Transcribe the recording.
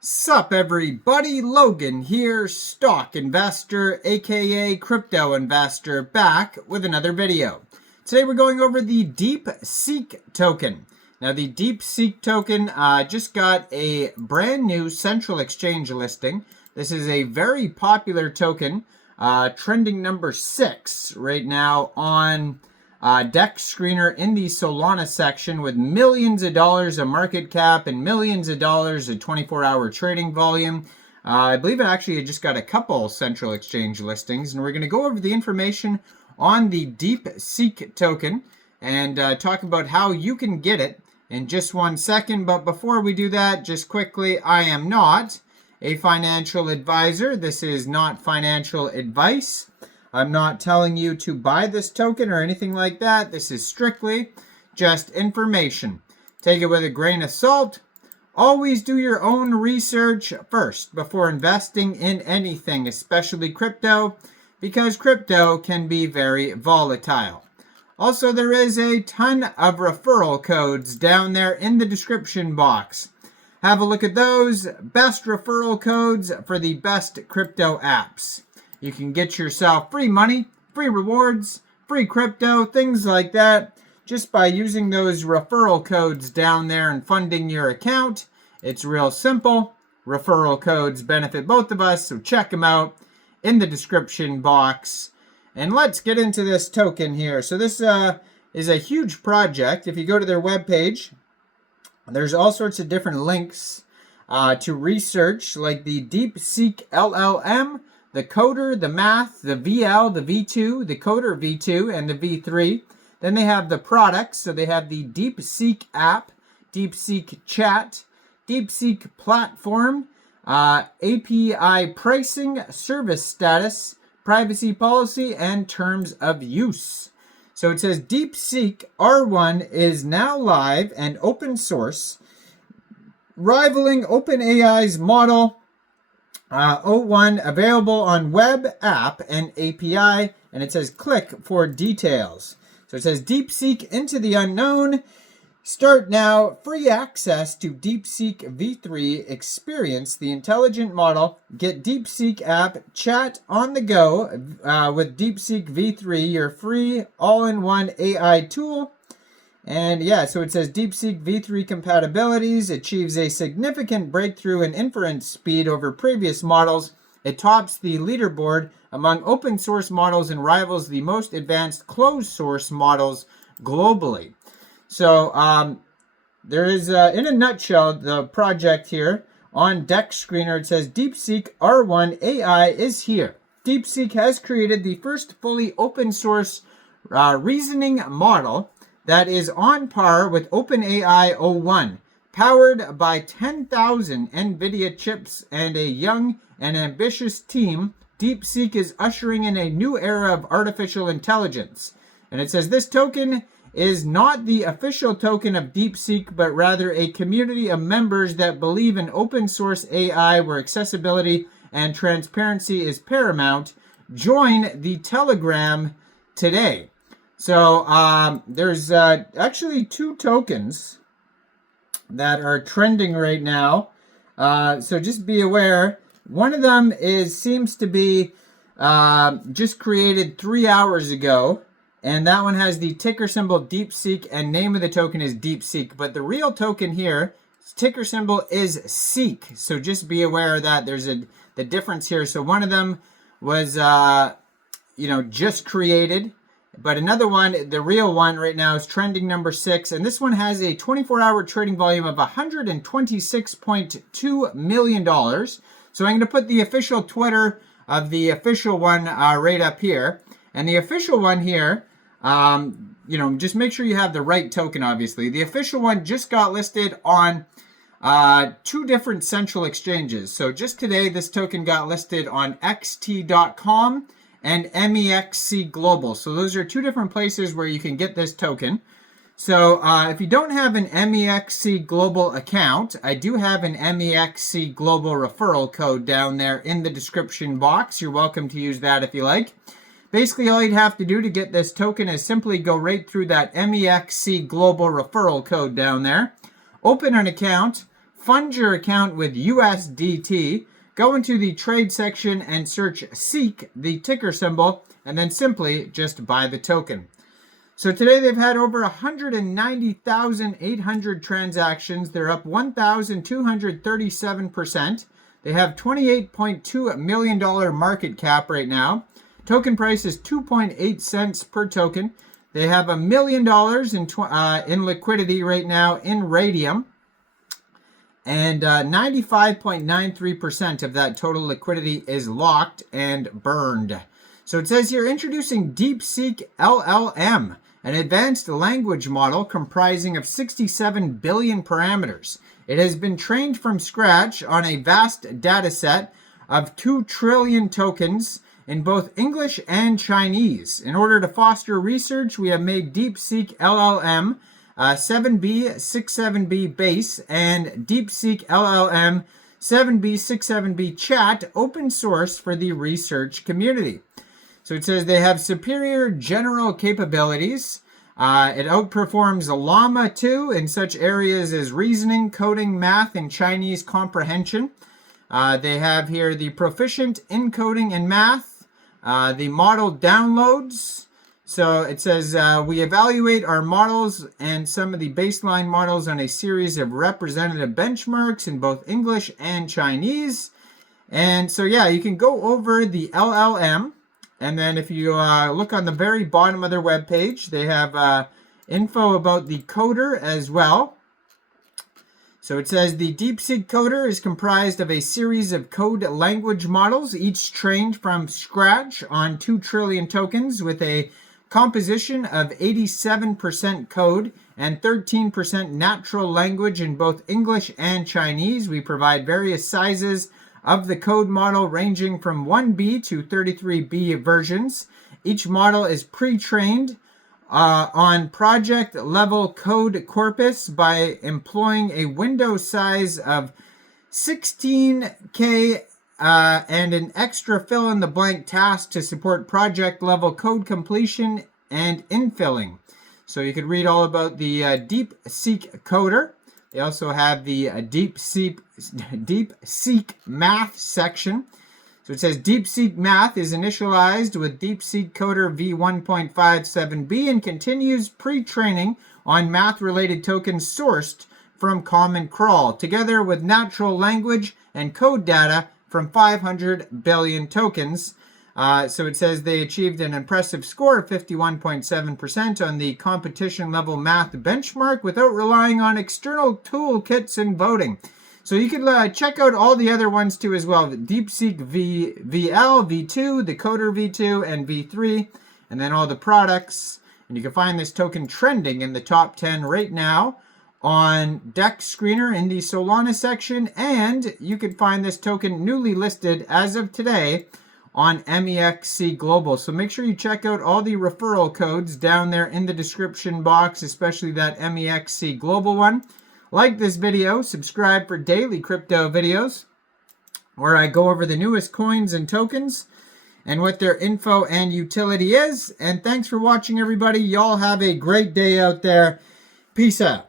Sup everybody, Logan here, stock investor aka crypto investor, back with another video. Today we're going over the Deepseek token. Now the Deepseek token just got a brand new central exchange listing. This is a very popular token, trending number 6 right now on deck screener in the Solana section, with millions of dollars of market cap and millions of dollars of 24-hour trading volume. I believe it actually just got a couple central exchange listings, and we're going to go over the information on the Deepseek token and talk about how you can get it in just 1 second. But before we do that, just quickly, I am not a financial advisor. This is not financial advice. I'm not telling you to buy this token or anything like that. This is strictly just information. Take it with a grain of salt. Always do your own research first before investing in anything, especially crypto, because crypto can be very volatile. Also, there is a ton of referral codes down there in the description box. Have a look at those. Best referral codes for the best crypto apps. You can get yourself free money, free rewards, free crypto, things like that, just by using those referral codes down there and funding your account. It's real simple. Referral codes benefit both of us, so check them out in the description box. And let's get into this token here. So this is a huge project. If you go to their webpage, there's all sorts of different links to research, like the Deepseek LLM, the coder, the math, the VL, the V2, the coder V2, and the V3. Then they have the products. So they have the Deepseek app, Deepseek chat, Deepseek platform, API pricing, service status, privacy policy, and terms of use. So it says Deepseek R1 is now live and open source, rivaling OpenAI's model O1, available on web, app, and API. And it says click for details. So it says Deepseek into the unknown. Start now. Free access to Deepseek V3. Experience the intelligent model. Get Deepseek app. Chat on the go with Deepseek V3, your free all-in-one AI tool. And yeah, so it says Deepseek V3 compatibilities achieves a significant breakthrough in inference speed over previous models. It tops the leaderboard among open source models and rivals the most advanced closed source models globally. So there is, in a nutshell, the project here on deck screener. It says Deepseek R1 AI is here. Deepseek has created the first fully open source reasoning model that is on par with OpenAI O1, powered by 10,000 NVIDIA chips and a young and ambitious team. Deepseek is ushering in a new era of artificial intelligence. And it says this token is not the official token of Deepseek, but rather a community of members that believe in open source AI where accessibility and transparency is paramount. Join the Telegram today. So there's actually 2 tokens that are trending right now. So just be aware. One of them seems to be just created 3 hours ago. And that one has the ticker symbol Deepseek, and name of the token is Deepseek. But the real token here, ticker symbol is Seek. So just be aware of that. There's the difference here. So one of them was just created. But another one, the real one right now, is trending number 6. And this one has a 24-hour trading volume of $126.2 million. So I'm going to put the official Twitter of the official one right up here. And the official one here, just make sure you have the right token, obviously. The official one just got listed on 2 different central exchanges. So just today, this token got listed on xt.com and Mexc Global. So those are 2 different places where you can get this token. So if you don't have an Mexc Global account, I do have an Mexc Global referral code down there in the description box. You're welcome to use that if you like. Basically, all you'd have to do to get this token is simply go right through that Mexc Global referral code down there, open an account, fund your account with USDT, go into the trade section and search SEEK, the ticker symbol, and then simply just buy the token. So today they've had over 190,800 transactions. They're up 1,237%. They have $28.2 million market cap right now. Token price is 2.8 cents per token. They have $1 million in liquidity right now in Raydium. And 95.93% of that total liquidity is locked and burned. So it says here, introducing Deepseek LLM, an advanced language model comprising of 67 billion parameters. It has been trained from scratch on a vast data set of 2 trillion tokens in both English and Chinese. In order to foster research, we have made Deepseek LLM 7B67B base and Deepseek LLM 7B67B chat open source for the research community. So it says they have superior general capabilities. It outperforms Llama 2 in such areas as reasoning, coding, math, and Chinese comprehension. They have here the proficient in coding and math, the model downloads. So it says we evaluate our models and some of the baseline models on a series of representative benchmarks in both English and Chinese. And so, yeah, you can go over the LLM. And then if you look on the very bottom of their webpage, they have info about the coder as well. So it says the Deepseek coder is comprised of a series of code language models, each trained from scratch on 2 trillion tokens with a composition of 87% code and 13% natural language in both English and Chinese. We provide various sizes of the code model ranging from 1B to 33B versions. Each model is pre-trained on project level code corpus by employing a window size of 16K and an extra fill-in-the-blank task to support project level code completion and infilling. So you could read all about the Deepseek coder. They also have the Deepseek math section. So it says Deepseek math is initialized with Deepseek coder v1.57b and continues pre-training on math-related tokens sourced from Common Crawl, together with natural language and code data from 500 billion tokens. So it says they achieved an impressive score of 51.7% on the competition level math benchmark without relying on external toolkits and voting. So you can check out all the other ones too as well. Deepseek VL, V2, the Coder V2, and V3, and then all the products. And you can find this token trending in the top 10 right now on Dex Screener in the Solana section. And you can find this token newly listed as of today on Mexc Global. So make sure you check out all the referral codes down there in the description box, especially that Mexc Global one. Like this video, subscribe for daily crypto videos where I go over the newest coins and tokens and what their info and utility is. And thanks for watching, everybody. Y'all have a great day out there. Peace out.